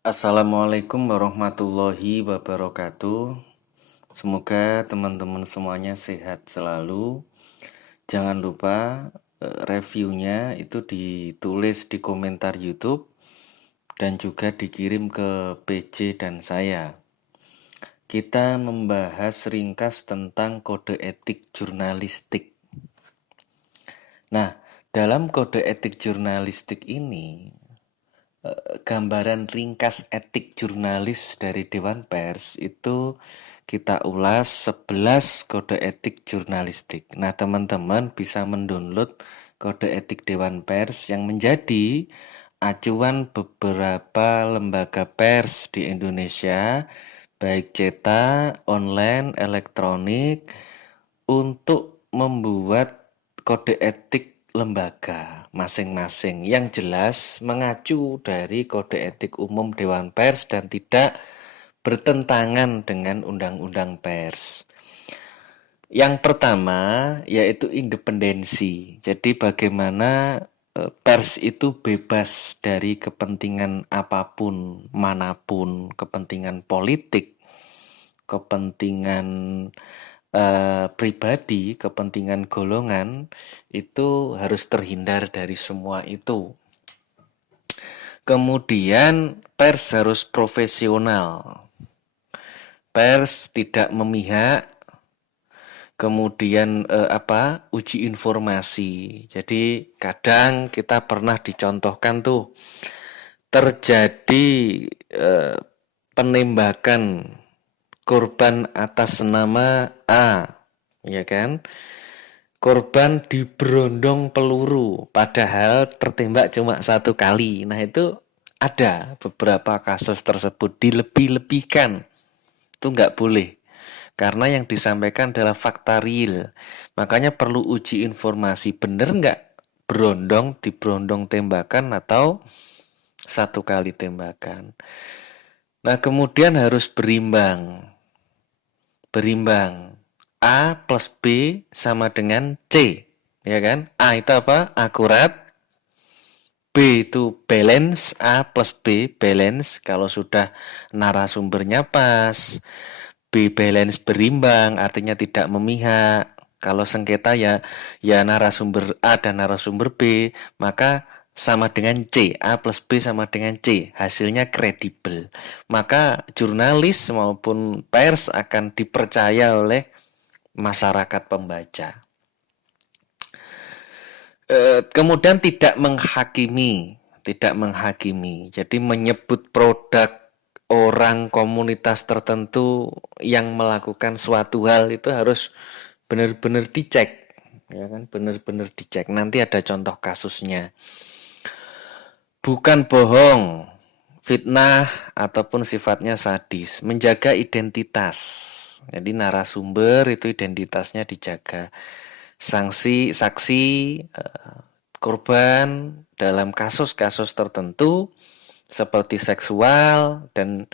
Assalamualaikum warahmatullahi wabarakatuh. Semoga teman-teman semuanya sehat selalu. Jangan lupa reviewnya itu ditulis di komentar YouTube dan juga dikirim ke PJ dan saya. Kita membahas ringkas tentang kode etik jurnalistik. Nah, dalam kode etik jurnalistik ini gambaran ringkas etik jurnalis dari Dewan Pers itu kita ulas 11 kode etik jurnalistik. Nah, teman-teman bisa mendownload kode etik Dewan Pers yang menjadi acuan beberapa lembaga pers di Indonesia, baik cetak, online, elektronik, untuk membuat kode etik lembaga masing-masing yang jelas mengacu dari kode etik umum Dewan Pers dan tidak bertentangan dengan undang-undang pers. Yang pertama yaitu independensi. Jadi bagaimana pers itu bebas dari kepentingan apapun, manapun, kepentingan politik, kepentingan pribadi, kepentingan golongan, itu harus terhindar dari semua itu. Kemudian pers harus profesional. Pers tidak memihak. Kemudian uji informasi. Jadi kadang kita pernah dicontohkan tuh terjadi penembakan korban atas nama A, ya kan? Korban diberondong peluru, padahal tertembak cuma 1 kali. Nah, itu ada beberapa kasus tersebut dilebih-lebihkan. Itu nggak boleh. Karena yang disampaikan adalah fakta real. Makanya perlu uji informasi. Bener nggak diberondong tembakan atau 1 kali tembakan. Nah, kemudian harus berimbang. A plus B sama dengan C, ya kan? A itu apa? Akurat. B itu balance, A plus B balance kalau sudah narasumbernya pas. B balance berimbang, artinya tidak memihak. Kalau sengketa ya narasumber A dan narasumber B, maka sama dengan C, A plus B sama dengan C, hasilnya kredibel. Maka jurnalis maupun pers akan dipercaya oleh masyarakat pembaca. Kemudian tidak menghakimi. Jadi menyebut produk orang komunitas tertentu yang melakukan suatu hal itu harus benar-benar dicek, ya kan? Benar-benar dicek. Nanti ada contoh kasusnya. Bukan bohong, fitnah ataupun sifatnya sadis, menjaga identitas. Jadi narasumber itu identitasnya dijaga. Saksi korban dalam kasus-kasus tertentu seperti seksual dan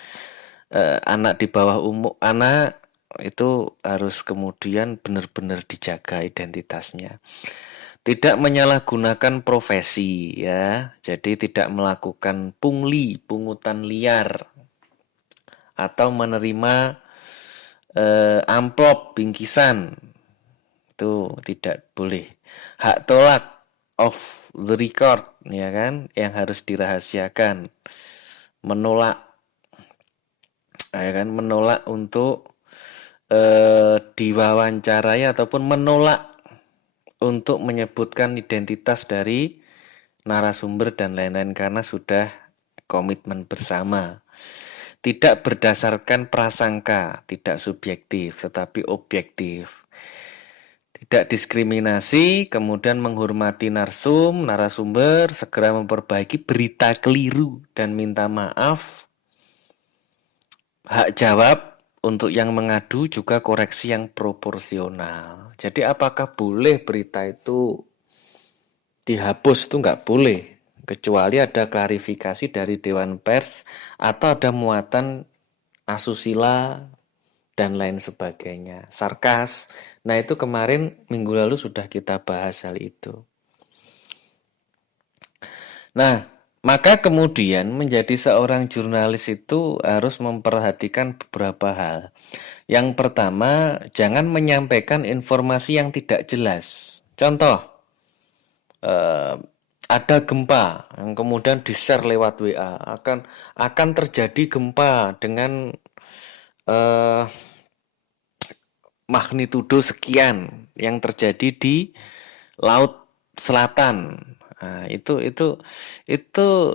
anak di bawah umur, anak itu harus kemudian benar-benar dijaga identitasnya. Tidak menyalahgunakan profesi, ya. Jadi tidak melakukan pungutan liar atau menerima amplop bingkisan. Itu tidak boleh. Hak tolak off the record, ya kan, yang harus dirahasiakan. Menolak, ya kan, menolak untuk diwawancarai ataupun menolak untuk menyebutkan identitas dari narasumber dan lain-lain karena sudah komitmen bersama. Tidak berdasarkan prasangka, tidak subjektif tetapi objektif. Tidak diskriminasi, kemudian menghormati narasumber, segera memperbaiki berita keliru dan minta maaf. Hak jawab untuk yang mengadu juga koreksi yang proporsional. Jadi apakah boleh berita itu dihapus? Itu nggak boleh. Kecuali ada klarifikasi dari Dewan Pers atau ada muatan asusila dan lain sebagainya. Sarkas. Nah, itu kemarin minggu lalu sudah kita bahas hal itu. Nah, Maka kemudian menjadi seorang jurnalis itu harus memperhatikan beberapa hal. Yang pertama, jangan menyampaikan informasi yang tidak jelas. Contoh, eh, ada gempa yang kemudian di-share lewat WA, akan terjadi gempa dengan eh, magnitudo sekian yang terjadi di Laut Selatan. Nah, itu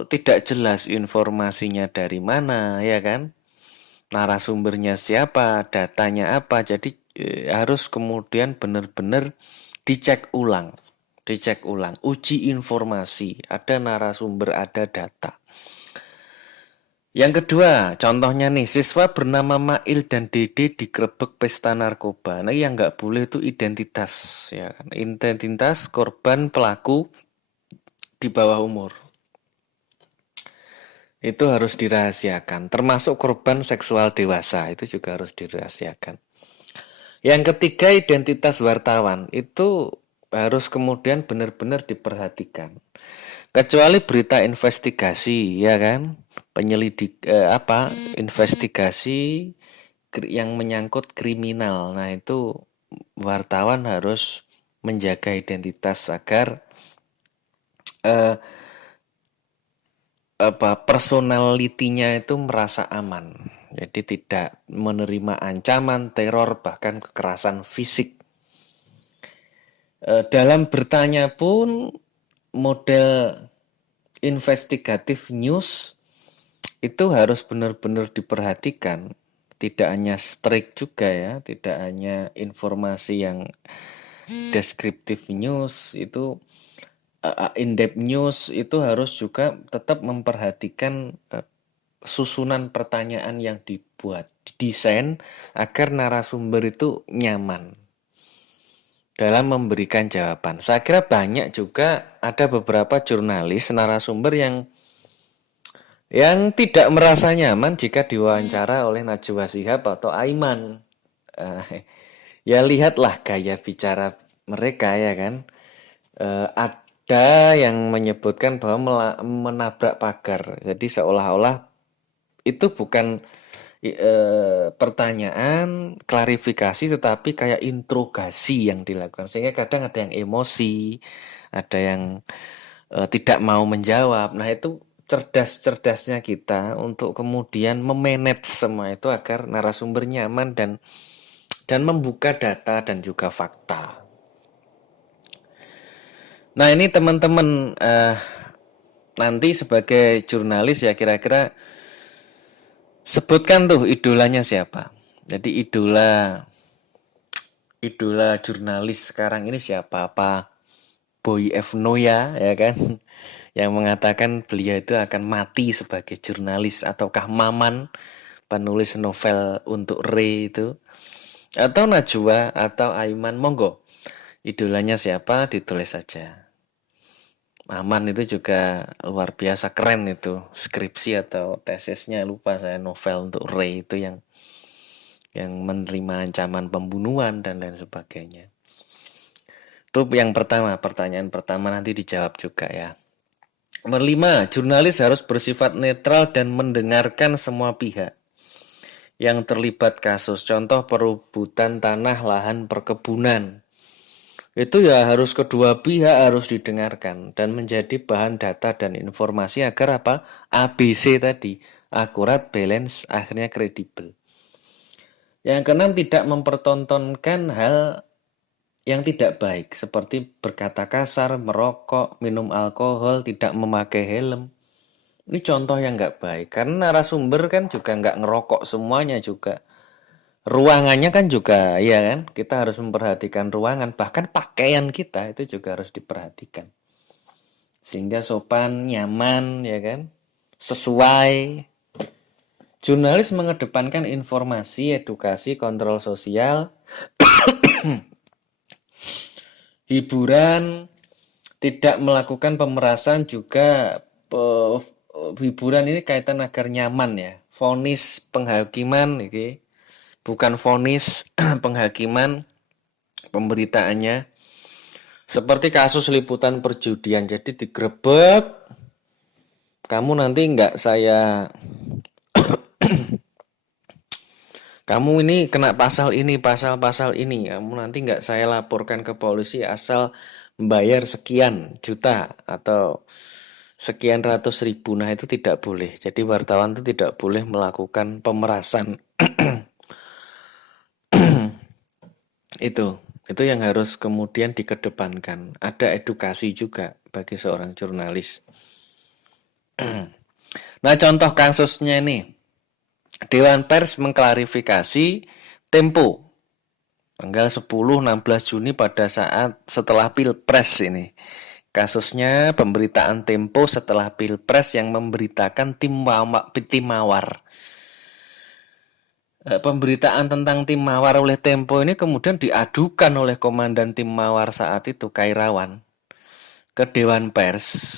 tidak jelas informasinya dari mana, ya kan? Narasumbernya siapa, datanya apa. Jadi harus kemudian benar-benar dicek ulang. Dicek ulang, uji informasi, ada narasumber, ada data. Yang kedua, contohnya nih, siswa bernama Mail dan Dede digerebek pesta narkoba. Nah, yang nggak boleh itu identitas, ya kan? Identitas korban pelaku di bawah umur. Itu harus dirahasiakan, termasuk korban seksual dewasa, itu juga harus dirahasiakan. Yang ketiga, identitas wartawan, itu harus kemudian benar-benar diperhatikan. Kecuali berita investigasi, ya kan? Investigasi yang menyangkut kriminal. Nah, itu wartawan harus menjaga identitas agar personalitinya itu merasa aman. Jadi tidak menerima ancaman, teror, bahkan kekerasan fisik. Dalam bertanya pun model investigatif news itu harus benar-benar diperhatikan. Tidak hanya strict juga ya, tidak hanya informasi yang deskriptif news, itu in-depth news itu harus juga tetap memperhatikan susunan pertanyaan yang dibuat, didesain agar narasumber itu nyaman dalam memberikan jawaban. Saya kira banyak juga ada beberapa jurnalis narasumber yang tidak merasa nyaman jika diwawancara oleh Najwa Shihab atau Aiman. Ya lihatlah gaya bicara mereka, ya kan. Ada yang menyebutkan bahwa menabrak pagar. Jadi seolah-olah itu bukan pertanyaan, klarifikasi, tetapi kayak interogasi yang dilakukan. Sehingga kadang ada yang emosi, ada yang tidak mau menjawab. Nah, itu cerdas-cerdasnya kita untuk kemudian memanage semua itu agar narasumber nyaman dan membuka data dan juga fakta. Nah, ini teman-teman nanti sebagai jurnalis ya kira-kira sebutkan tuh idolanya siapa. Jadi idola jurnalis sekarang ini siapa? Apa Boy F. Noya, ya kan? Yang mengatakan beliau itu akan mati sebagai jurnalis, ataukah Maman, penulis novel untuk Re itu, atau Najwa atau Aiman. Monggo, idolanya siapa ditulis saja. Maman itu juga luar biasa keren itu, skripsi atau tesisnya lupa saya, novel untuk Re itu yang menerima ancaman pembunuhan dan lain sebagainya. Itu yang pertama, pertanyaan pertama nanti dijawab juga ya. Nomor 5, jurnalis harus bersifat netral dan mendengarkan semua pihak yang terlibat kasus. Contoh perebutan tanah lahan perkebunan. Itu ya harus kedua pihak harus didengarkan dan menjadi bahan data dan informasi agar apa? ABC tadi, akurat, balance, akhirnya kredibel. Yang keenam, tidak mempertontonkan hal yang tidak baik seperti berkata kasar, merokok, minum alkohol, tidak memakai helm. Ini contoh yang nggak baik karena narasumber kan juga nggak ngerokok semuanya juga. Ruangannya kan juga, ya kan, kita harus memperhatikan ruangan, bahkan pakaian kita itu juga harus diperhatikan. Sehingga sopan, nyaman, ya kan, sesuai. Jurnalis mengedepankan informasi, edukasi, kontrol sosial, hiburan, tidak melakukan pemerasan juga. Hiburan ini kaitan agar nyaman ya. Vonis penghakiman ini bukan vonis penghakiman pemberitaannya. Seperti kasus liputan perjudian, jadi digerebek kamu nanti nggak saya, kamu ini kena pasal ini, pasal-pasal ini, kamu nanti nggak saya laporkan ke polisi asal membayar sekian juta atau sekian ratus ribu. Nah, itu tidak boleh. Jadi wartawan itu tidak boleh melakukan pemerasan. Itu yang harus kemudian dikedepankan. Ada edukasi juga bagi seorang jurnalis. Nah, contoh kasusnya ini, Dewan Pers mengklarifikasi Tempo tanggal 10-16 Juni pada saat setelah Pilpres ini. Kasusnya pemberitaan Tempo setelah Pilpres yang memberitakan tim Mawar. Pemberitaan tentang tim Mawar oleh Tempo ini kemudian diadukan oleh komandan tim Mawar saat itu, Kairawan, ke Dewan Pers.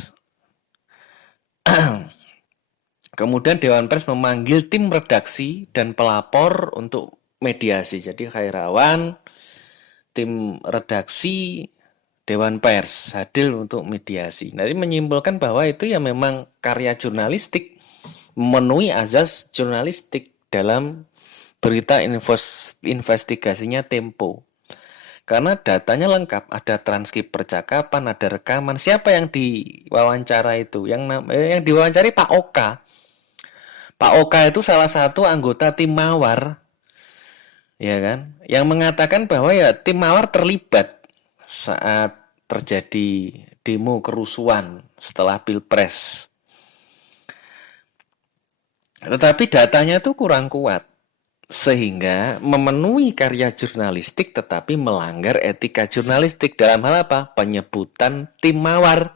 Kemudian Dewan Pers memanggil tim redaksi dan pelapor untuk mediasi. Jadi Kairawan, tim redaksi, Dewan Pers hadir untuk mediasi. Nah, ini menyimpulkan bahwa itu ya memang karya jurnalistik, memenuhi azas jurnalistik dalam berita investigasinya Tempo. Karena datanya lengkap, ada transkrip percakapan, ada rekaman. Siapa yang diwawancara itu? Yang diwawancari Pak Oka. Pak Oka itu salah satu anggota tim Mawar, ya kan? Yang mengatakan bahwa ya tim Mawar terlibat saat terjadi demo kerusuhan setelah Pilpres. Tetapi datanya itu kurang kuat, sehingga memenuhi karya jurnalistik tetapi melanggar etika jurnalistik dalam hal apa? Penyebutan tim Mawar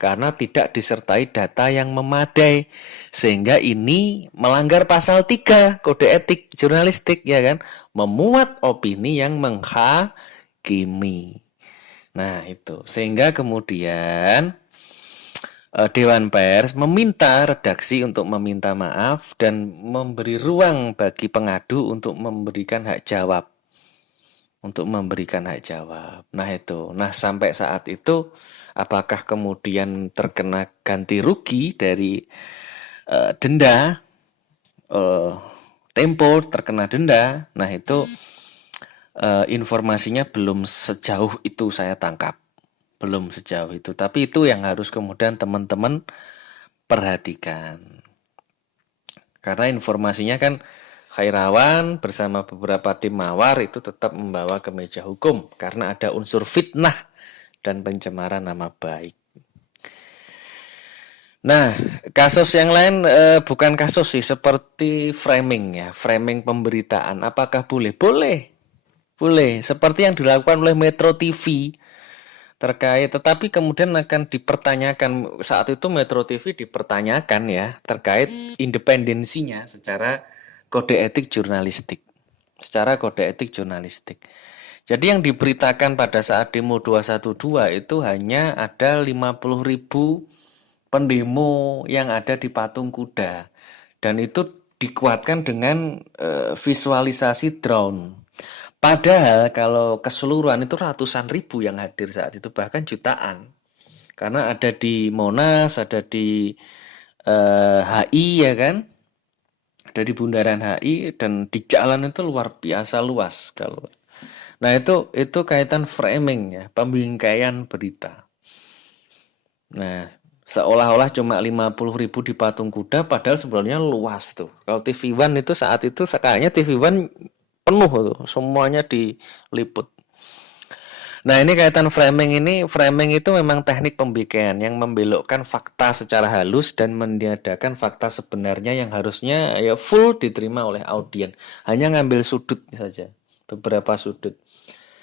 karena tidak disertai data yang memadai, sehingga ini melanggar pasal 3 kode etik jurnalistik, ya kan? Memuat opini yang menghakimi. Nah, itu sehingga kemudian Dewan Pers meminta redaksi untuk meminta maaf dan memberi ruang bagi pengadu untuk memberikan hak jawab. Nah, itu. Nah, sampai saat itu apakah kemudian terkena ganti rugi dari denda, Tempo terkena denda. Nah, itu informasinya belum sejauh itu saya tangkap. Belum sejauh itu, tapi itu yang harus kemudian teman-teman perhatikan. Karena informasinya kan Kairawan bersama beberapa tim Mawar itu tetap membawa ke meja hukum karena ada unsur fitnah dan pencemaran nama baik. Nah, kasus yang lain bukan kasus sih, seperti framing ya, framing pemberitaan. Apakah boleh? Boleh. Seperti yang dilakukan oleh Metro TV terkait, tetapi kemudian akan dipertanyakan saat itu Metro TV dipertanyakan ya terkait independensinya secara kode etik jurnalistik. Jadi yang diberitakan pada saat demo 212 itu hanya ada 50.000 pendemo yang ada di patung kuda, dan itu dikuatkan dengan visualisasi drone. Padahal kalau keseluruhan itu ratusan ribu yang hadir saat itu, bahkan jutaan. Karena ada di Monas, ada di HI, ya kan? Ada di Bundaran HI, dan di jalan itu luar biasa luas. Nah, itu kaitan framing ya, pembingkaian berita. Nah, seolah-olah cuma 50.000 di patung kuda, padahal sebenarnya luas tuh. Kalau TV One itu saat itu kayaknya TV One penuh tuh, semuanya diliput. Nah, ini kaitan framing ini, framing itu memang teknik pembingkaian yang membelokkan fakta secara halus dan meniadakan fakta sebenarnya yang harusnya ya full diterima oleh audiens. Hanya ngambil sudut saja, beberapa sudut.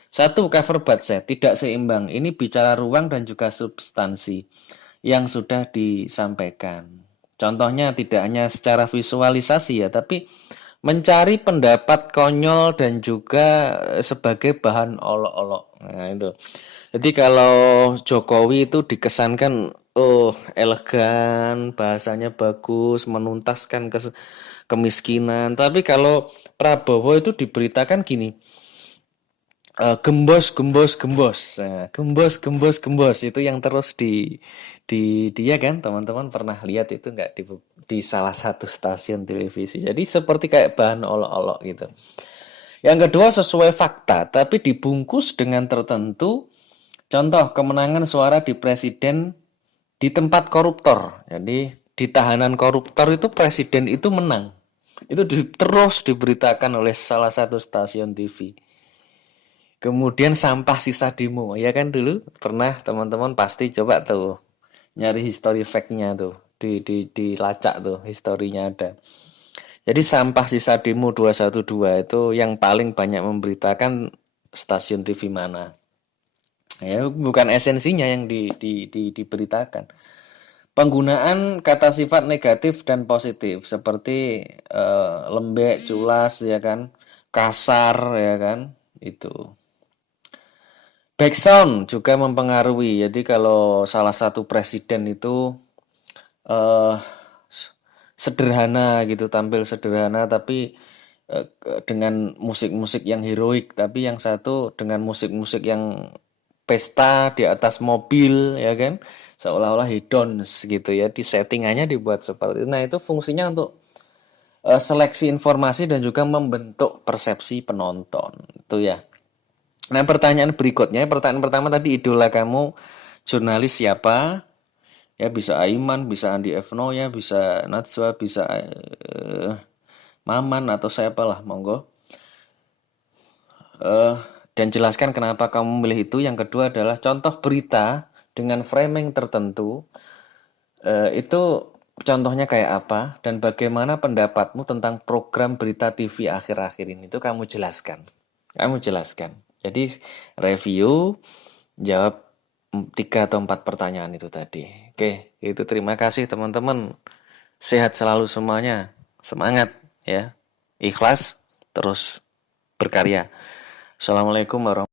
Satu, cover budget tidak seimbang. Ini bicara ruang dan juga substansi yang sudah disampaikan. Contohnya tidak hanya secara visualisasi ya, tapi mencari pendapat konyol dan juga sebagai bahan olok-olok. Nah, itu. Jadi kalau Jokowi itu dikesankan elegan, bahasanya bagus, menuntaskan kemiskinan. Tapi kalau Prabowo itu diberitakan gini, Gembos. Nah, gembos itu yang terus di dia kan teman-teman pernah lihat itu nggak di salah satu stasiun televisi. Jadi seperti kayak bahan olok-olok gitu. Yang kedua sesuai fakta tapi dibungkus dengan tertentu. Contoh kemenangan suara di presiden di tempat koruptor. Jadi di tahanan koruptor itu presiden itu menang. Itu terus diberitakan oleh salah satu stasiun TV. Kemudian sampah sisa demo, ya kan dulu pernah teman-teman pasti coba tuh nyari history fact-nya tuh dilacak tuh historinya ada. Jadi sampah sisa demo 212 itu yang paling banyak memberitakan stasiun TV mana. Ya bukan esensinya yang diberitakan. Penggunaan kata sifat negatif dan positif seperti lembek, culas ya kan, kasar ya kan, itu. Background juga mempengaruhi. Jadi kalau salah satu presiden itu eh, sederhana gitu, tampil sederhana tapi dengan musik-musik yang heroik, tapi yang satu dengan musik-musik yang pesta di atas mobil ya kan, seolah-olah hedons gitu ya. Di settingannya dibuat seperti itu. Nah, itu fungsinya untuk seleksi informasi dan juga membentuk persepsi penonton. Itu ya. Nah, pertanyaan berikutnya, pertanyaan pertama tadi idola kamu jurnalis siapa? Ya bisa Aiman, bisa Andi F. ya, bisa Najwa, bisa Maman atau siapa lah, monggo. Eh, dan jelaskan kenapa kamu memilih itu. Yang kedua adalah contoh berita dengan framing tertentu. Itu contohnya kayak apa dan bagaimana pendapatmu tentang program berita TV akhir-akhir ini? Itu kamu jelaskan. Kamu jelaskan. Jadi review, jawab 3 atau 4 pertanyaan itu tadi. Oke, itu terima kasih teman-teman. Sehat selalu semuanya. Semangat ya. Ikhlas terus berkarya. Assalamualaikum warahmatullahi wabarakatuh.